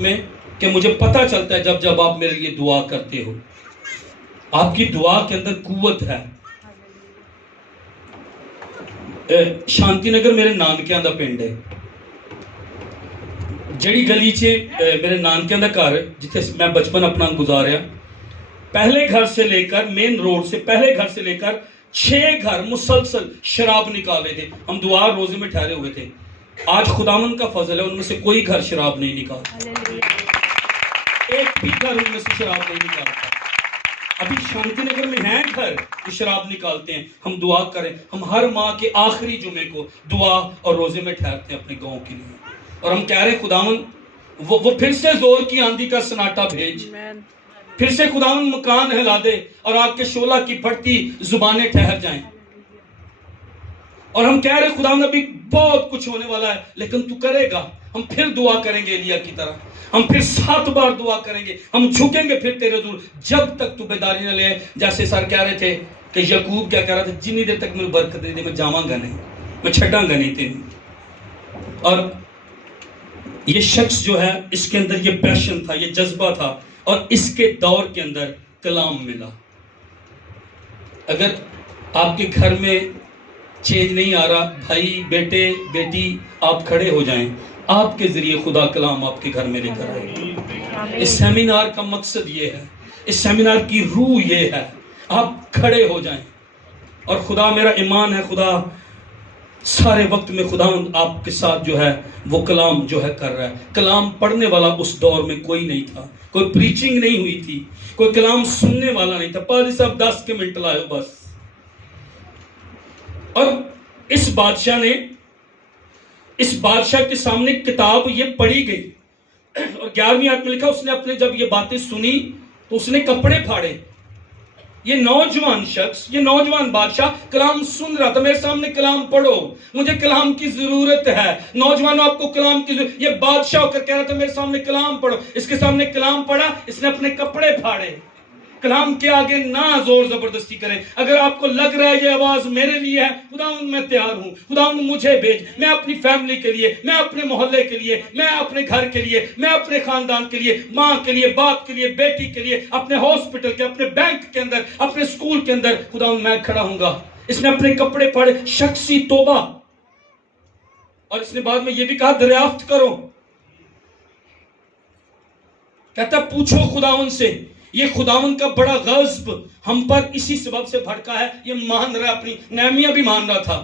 میں کہ مجھے پتہ چلتا ہے جب جب آپ میرے لیے دعا کرتے ہو، آپ کی دعا کے اندر قوت ہے۔ شانتی نگر میرے نانکے دا پنڈ ہے، جڑی گلی چ میرے نانکے دا گھر جتھے میں بچپن اپنا گزاریا، پہلے گھر سے لے کر مین روڈ سے پہلے گھر سے لے کر 6 گھر مسلسل شراب نکالے تھے۔ ہم دعا روزے میں ٹھہرے ہوئے تھے، آج خداوند کا فضل ہے ان میں سے کوئی گھر شراب نہیں نکالتا، ایک بھی گھر ان میں سے شراب نہیں نکالتا۔ ابھی شانتی نگر میں ہیں گھر جو شراب نکالتے ہیں۔ ہم دعا کریں، ہم ہر ماہ کے آخری جمعے کو دعا اور روزے میں ٹھہرتے ہیں اپنے گاؤں کے لیے، اور ہم کہہ رہے ہیں خداوند وہ پھر سے زور کی آندھی کا سناٹا بھیج، پھر سے خداوند مکان ہلا دے اور آگ کے شعلہ کی پھٹتی زبانیں ٹھہر جائیں۔ اور ہم کہہ رہے خداوند ابھی بہت کچھ ہونے والا ہے لیکن تو کرے گا۔ ہم پھر دعا کریں گے ایلیا کی طرح، ہم پھر 7 بار دعا کریں گے، ہم جھکیں گے پھر تیرے حضور جب تک تو بیداری نہ لے۔ جیسے سر کہہ رہے تھے کہ یعقوب کیا کہہ رہا تھا، جنی دیر تک مجھے برکت نہیں دے میں جاواں گا نہیں، میں چھڈاں گا نہیں تینوں۔ اور یہ شخص جو ہے اس کے اندر یہ پیشن تھا، یہ جذبہ تھا، اور اس کے دور کے اندر کلام ملا۔ اگر آپ کے گھر میں چینج نہیں آ رہا، بھائی بیٹے بیٹی آپ کھڑے ہو جائیں، آپ کے ذریعے خدا کلام آپ کے گھر میں لے کر آئے۔ اس سیمینار کا مقصد یہ ہے، اس سیمینار کی روح یہ ہے، آپ کھڑے ہو جائیں۔ اور خدا میرا ایمان ہے، خدا سارے وقت میں خدا آپ کے ساتھ جو ہے وہ کلام جو ہے کر رہا ہے۔ کلام پڑھنے والا اس دور میں کوئی نہیں تھا، کوئی پریچنگ نہیں ہوئی تھی، کوئی کلام سننے والا نہیں تھا۔ پادری صاحب 10 کے منٹ لائے بس۔ اور اس بادشاہ کے سامنے کتاب یہ پڑھی گئی، اور 11ویں آیت میں لکھا اس نے اپنے جب یہ باتیں سنی تو اس نے کپڑے پھاڑے۔ یہ نوجوان شخص، یہ نوجوان بادشاہ کلام سن رہا تھا، میرے سامنے کلام پڑھو، مجھے کلام کی ضرورت ہے۔ نوجوانوں آپ کو کلام کی ضرورت، یہ بادشاہ ہو کر کہہ رہا تھا میرے سامنے کلام پڑھو۔ اس کے سامنے کلام پڑھا، اس نے اپنے کپڑے پھاڑے۔ کلام کے آگے نہ زور زبردستی کریں۔ اگر آپ کو لگ رہا ہے یہ آواز میرے لیے ہے، خداوند میں تیار ہوں، خداوند مجھے بھیج، میں اپنی فیملی کے لیے، میں اپنے محلے کے لیے، میں اپنے گھر کے لیے، میں اپنے خاندان کے لیے، ماں کے لیے، باپ کے لیے، بیٹی کے لیے، اپنے ہاسپٹل کے، اپنے بینک کے اندر، اپنے سکول کے اندر، خداوند میں کھڑا ہوں گا۔ اس نے اپنے کپڑے پھاڑے، شخصی توبہ۔ اور اس نے بعد میں یہ بھی کہا دریافت کرو، کہتا پوچھو خداوند سے۔ یہ خداوند کا بڑا غضب ہم پر اسی سبب سے بھڑکا ہے، یہ مان رہا ہے، اپنی نہمیہ بھی مان رہا تھا،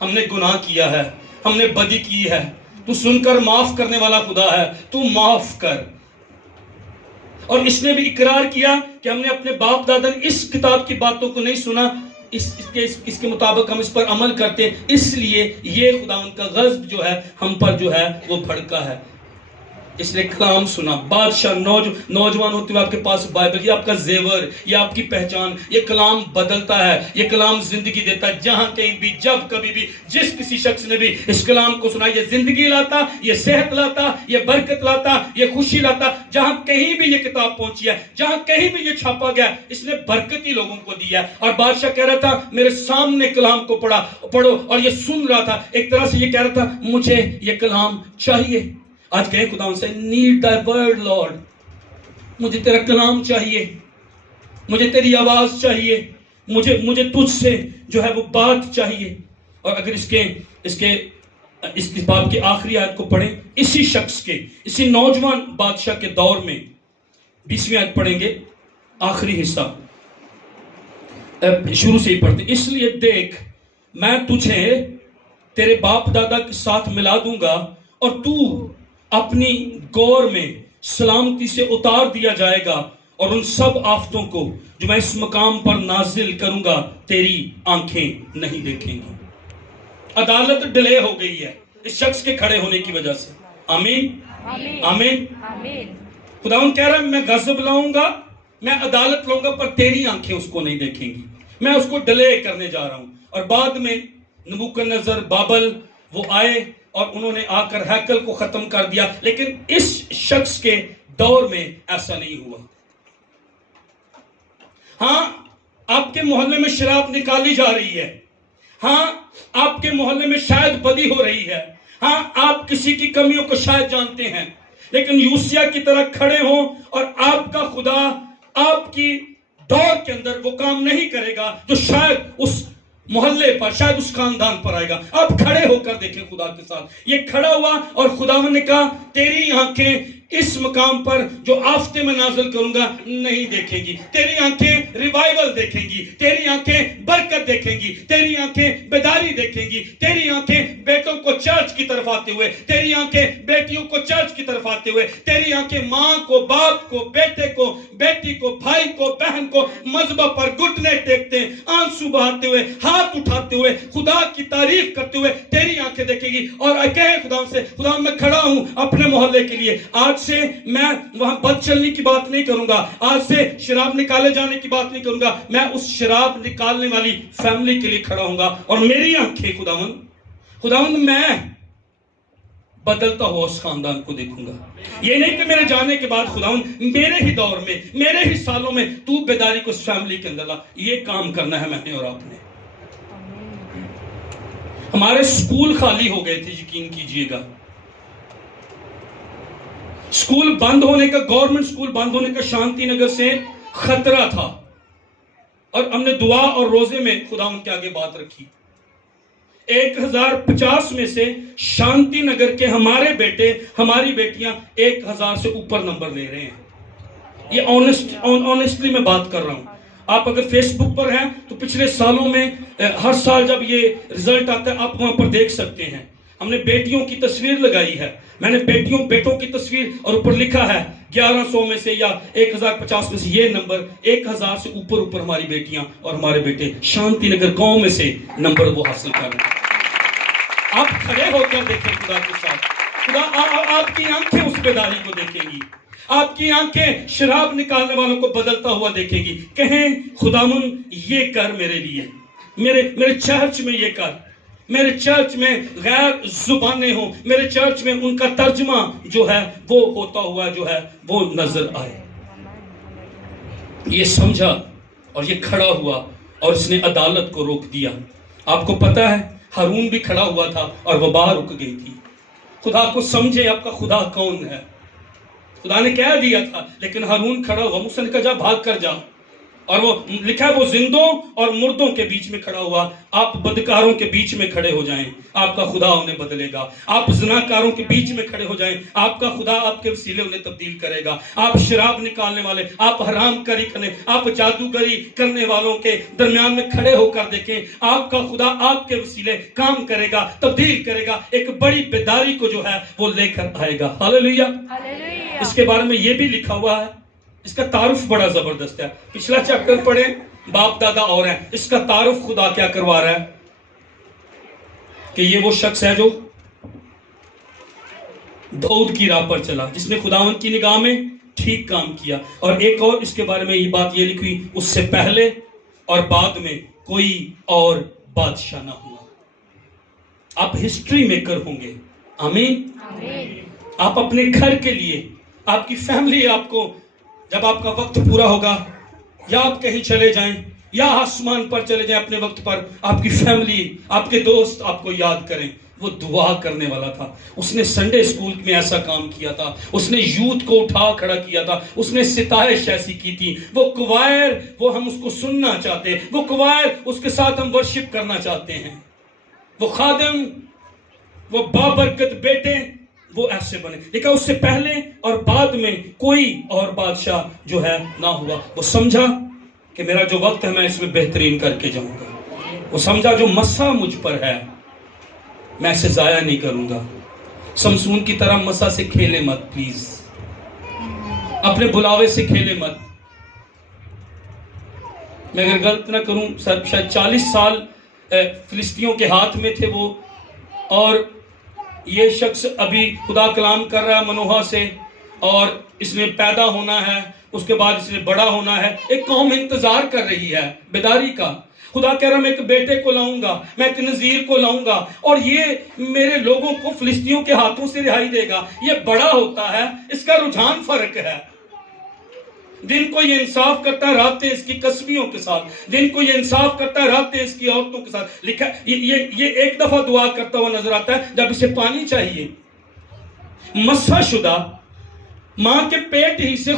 ہم نے گناہ کیا ہے، ہم نے بدی کی ہے، تو سن کر معاف کرنے والا خدا ہے، تو معاف کر۔ اور اس نے بھی اقرار کیا کہ ہم نے اپنے باپ دادا نے اس کتاب کی باتوں کو نہیں سنا، اس کے مطابق ہم اس پر عمل کرتے ہیں، اس لیے یہ خداوند کا غضب جو ہے ہم پر جو ہے وہ بھڑکا ہے۔ اس نے کلام سنا۔ بادشاہ نوجوان ہوتے ہوئے آپ کے پاس بائبل، یہ آپ کا زیور، یہ آپ کی پہچان، یہ کلام بدلتا ہے، یہ کلام زندگی دیتا ہے۔ جہاں کہیں بھی، جب کبھی بھی، جس کسی شخص نے بھی اس کلام کو سنا، یہ زندگی لاتا، یہ صحت لاتا، یہ برکت لاتا، یہ خوشی لاتا۔ جہاں کہیں بھی یہ کتاب پہنچی ہے، جہاں کہیں بھی یہ چھاپا گیا، اس نے برکت ہی لوگوں کو دی ہے۔ اور بادشاہ کہہ رہا تھا میرے سامنے کلام کو پڑھو، اور یہ سن رہا تھا، ایک طرح سے یہ کہہ رہا تھا مجھے یہ کلام چاہیے۔ آج کہیں خدا سے نیڈ تhy word لارڈ، مجھے تیرا کلام چاہیے، مجھے تیری آواز چاہیے، مجھے تجھ سے جو ہے وہ بات چاہیے۔ اور اگر اس باب کے آخری آیت کو پڑھیں، اسی شخص کے، اسی نوجوان بادشاہ کے دور میں 20ویں آیت پڑھیں گے، آخری حصہ شروع سے ہی پڑھتے ہیں۔ اس لیے دیکھ میں تجھے تیرے باپ دادا کے ساتھ ملا دوں گا، اور تو اپنی گور میں سلامتی سے اتار دیا جائے گا، اور ان سب آفتوں کو جو میں اس مقام پر نازل کروں گا تیری آنکھیں نہیں دیکھیں گی۔ عدالت ڈیلے ہو گئی ہے اس شخص کے کھڑے ہونے کی وجہ سے۔ آمین آمین۔ خداوند کہہ رہا ہے میں غضب لاؤں گا، میں عدالت لاؤں گا، پر تیری آنکھیں اس کو نہیں دیکھیں گی، میں اس کو ڈیلے کرنے جا رہا ہوں۔ اور بعد میں نبوکدنضر بابل وہ آئے اور انہوں نے آ کر ہیکل کو ختم کر دیا، لیکن اس شخص کے دور میں ایسا نہیں ہوا۔ ہاں آپ کے محلے میں شراب نکالی جا رہی ہے، ہاں آپ کے محلے میں شاید بدی ہو رہی ہے، ہاں آپ کسی کی کمیوں کو شاید جانتے ہیں، لیکن یوسیہ کی طرح کھڑے ہوں اور آپ کا خدا آپ کی دور کے اندر وہ کام نہیں کرے گا جو شاید اس محلے پر، شاید اس خاندان پر آئے گا. آپ کھڑے ہو کر دیکھیں خدا کے ساتھ. یہ کھڑا ہوا اور خداوند نے کہا تیری آنکھیں اس مقام پر جو آفتے میں نازل کروں گا نہیں دیکھیں گی. تیری آنکھیں ریوائیول دیکھیں گی، تیری آنکھیں برکت دیکھیں گی، تیری آنکھیں بیداری دیکھیں گی، تیری آنکھیں بیٹوں کو چرچ کی طرف آتے ہوئے، تیری آنکھیں بیٹیوں کو چرچ کی طرف آتے ہوئے، تیری آنکھیں ماں کو، باپ کو، بیٹے کو، بیٹی کو، بھائی کو، بہن کو مذبح پر گھٹنے ٹیکتے ہیں، آنسو بہاتے ہوئے، ہاتھ اٹھاتے ہوئے، خدا کی تعریف کرتے ہوئے تیری آنکھیں دیکھیں گی. اور کہے خدا سے خدا میں کھڑا ہوں اپنے محلے کے لیے. آج سے میں وہاں بد چلنے کی بات نہیں کروں گا، آج سے شراب نکالے جانے کی بات نہیں کروں گا، میں اس شراب نکالنے والی فیملی کے لیے کھڑا ہوں گا. اور میری آنکھیں خداوند میں بدلتا ہوا اس خاندان کو دیکھوں گا. یہ نہیں کہ میرے جانے کے بعد خداوند میرے ہی دور میں، میرے ہی سالوں میں تو بیداری کو اس فیملی کے اندر لا. یہ کام کرنا ہے میں نے اور آپ نے. ہمارے سکول خالی ہو گئے تھے، یقین کیجئے گا. سکول بند ہونے کا، گورنمنٹ سکول بند ہونے کا شانتی نگر سے خطرہ تھا، اور ہم نے دعا اور روزے میں خداوند کے آگے بات رکھی. 1050 میں سے شانتی نگر کے ہمارے بیٹے، ہماری بیٹیاں 1000 سے اوپر نمبر لے رہے ہیں. یہ آنیسٹلی میں بات کر رہا ہوں. آپ اگر فیس بک پر ہیں تو پچھلے سالوں میں ہر سال جب یہ رزلٹ آتا ہے آپ وہاں پر دیکھ سکتے ہیں. ہم نے بیٹیوں کی تصویر لگائی ہے، میں نے بیٹوں کی تصویر اور اوپر لکھا ہے 1100 میں سے یا 1050 میں سے یہ نمبر 1000 سے اوپر ہماری بیٹیاں اور ہمارے بیٹے شانتی نگر گاؤں میں سے نمبر وہ حاصل کر رہے ہیں. آپ کھڑے ہو کر دیکھیں خدا کے ساتھ. خدا آپ کی آنکھیں اس بیداری کو دیکھیں گی، آپ کی آنکھیں شراب نکالنے والوں کو بدلتا ہوا دیکھیں گی. کہیں خداوند یہ کر میرے لیے، میرے چرچ میں یہ کر، میرے چرچ میں غیر زبانیں ہوں، میرے چرچ میں ان کا ترجمہ جو ہے وہ ہوتا ہوا جو ہے وہ نظر آئے. یہ سمجھا اور یہ کھڑا ہوا اور اس نے عدالت کو روک دیا. آپ کو پتا ہے ہارون بھی کھڑا ہوا تھا اور وبا رک گئی تھی. خدا کو سمجھے آپ کا خدا کون ہے. خدا نے کہہ دیا تھا لیکن ہارون کھڑا ہوا. موسیٰ نے کہا جا بھاگ کر جا، اور وہ لکھا ہے وہ زندوں اور مردوں کے بیچ میں کھڑا ہوا. آپ بدکاروں کے بیچ میں کھڑے ہو جائیں، آپ کا خدا انہیں بدلے گا. آپ زناکاروں کے بیچ میں کھڑے ہو جائیں، آپ کا خدا آپ کے وسیلے انہیں تبدیل کرے گا. آپ شراب نکالنے والے، آپ حرام کاری کرنے، آپ جادوگری کرنے والوں کے درمیان میں کھڑے ہو کر دیکھیں، آپ کا خدا آپ کے وسیلے کام کرے گا، تبدیل کرے گا، ایک بڑی بیداری کو جو ہے وہ لے کر آئے گا. ہاللیلویہ. اس کے بارے میں یہ بھی لکھا ہوا ہے، اس کا تعارف بڑا زبردست ہے. پچھلا چیپٹر پڑھیں، باپ دادا اور ہیں. اس کا تعارف خدا کیا کروا رہا ہے کہ یہ وہ شخص ہے جو داؤد کی راہ پر چلا، جس نے خداوند کی نگاہ میں ٹھیک کام کیا. اور ایک اور اس کے بارے میں یہ بات یہ لکھی، اس سے پہلے اور بعد میں کوئی اور بادشاہ نہ ہوا. آپ ہسٹری میکر ہوں گے. آمین. آپ اپنے گھر کے لیے، آپ کی فیملی، آپ کو جب آپ کا وقت پورا ہوگا یا آپ کہیں چلے جائیں یا آسمان پر چلے جائیں اپنے وقت پر، آپ کی فیملی، آپ کے دوست آپ کو یاد کریں. وہ دعا کرنے والا تھا. اس نے سنڈے اسکول میں ایسا کام کیا تھا، اس نے یوتھ کو اٹھا کھڑا کیا تھا، اس نے ستائش ایسی کی تھی. وہ کوائر، وہ ہم اس کو سننا چاہتے ہیں، وہ کوائر اس کے ساتھ ہم ورشپ کرنا چاہتے ہیں. وہ خادم، وہ بابرکت بیٹے، وہ ایسے بنے. لیکن اس سے پہلے اور بعد میں کوئی اور بادشاہ جو ہے نہ ہوا. وہ سمجھا کہ میرا جو وقت ہے میں اس میں بہترین کر کے جاؤں گا. وہ سمجھا جو مسا مجھ پر ہے میں اسے ضائع نہیں کروں گا. سمسون کی طرح مسا سے کھیلے مت پلیز، اپنے بلاوے سے کھیلے مت. میں اگر غلط نہ کروں شاید 40 سال فلسطینیوں کے ہاتھ میں تھے وہ، اور یہ شخص ابھی خدا کلام کر رہا ہے منوہا سے، اور اس نے پیدا ہونا ہے، اس کے بعد اس نے بڑا ہونا ہے. ایک قوم انتظار کر رہی ہے بیداری کا. خدا کہہ رہا میں ایک بیٹے کو لاؤں گا، میں ایک نذیر کو لاؤں گا، اور یہ میرے لوگوں کو فلسطینیوں کے ہاتھوں سے رہائی دے گا. یہ بڑا ہوتا ہے، اس کا رجحان فرق ہے. دن کو یہ انصاف کرتا ہے، راتیں اس کی کسبیوں کے ساتھ. دن کو یہ انصاف کرتا ہے، راتیں اس کی عورتوں کے ساتھ. لکھا یہ ایک دفعہ دعا کرتا ہوا نظر آتا ہے جب اسے پانی چاہیے. مسح شدہ ماں کے پیٹ ہی سے